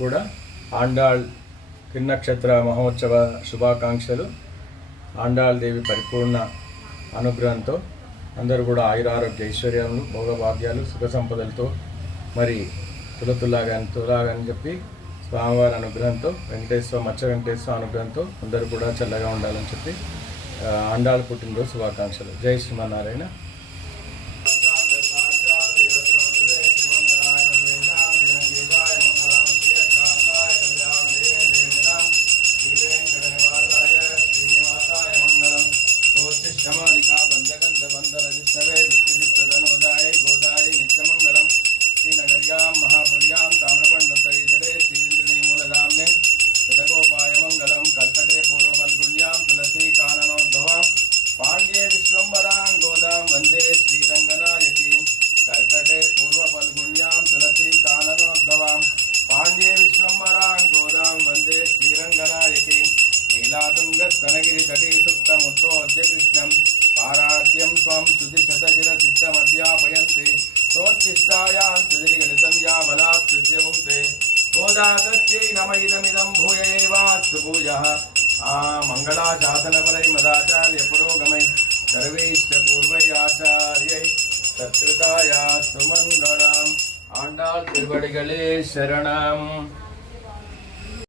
కూడా ఆండాళ్ తిరునక్షత్ర మహోత్సవ శుభాకాంక్షలు. ఆండాళ్ దేవి పరిపూర్ణ అనుగ్రహంతో అందరూ కూడా ఆయురారోగ్య ఐశ్వర్యాలు, భోగభాగ్యాలు, సుఖ సంపదలతో మరి తులాగాని చెప్పి స్వామివారి అనుగ్రహంతో మచ్చ వెంకటేశ్వర అనుగ్రహంతో అందరూ కూడా చల్లగా ఉండాలని చెప్పి ఆండాళ్ పుట్టినరోజు శుభాకాంక్షలు. జై శ్రీమన్నారాయణ. मंगलाशासनपरै मदाचार्य पुरोगमै सर्वैश्च पूर्वैराचार्यै तत्कृतायास्तु मङ्गलम्. आण्डाळ் திருவடிகளே சரணம்.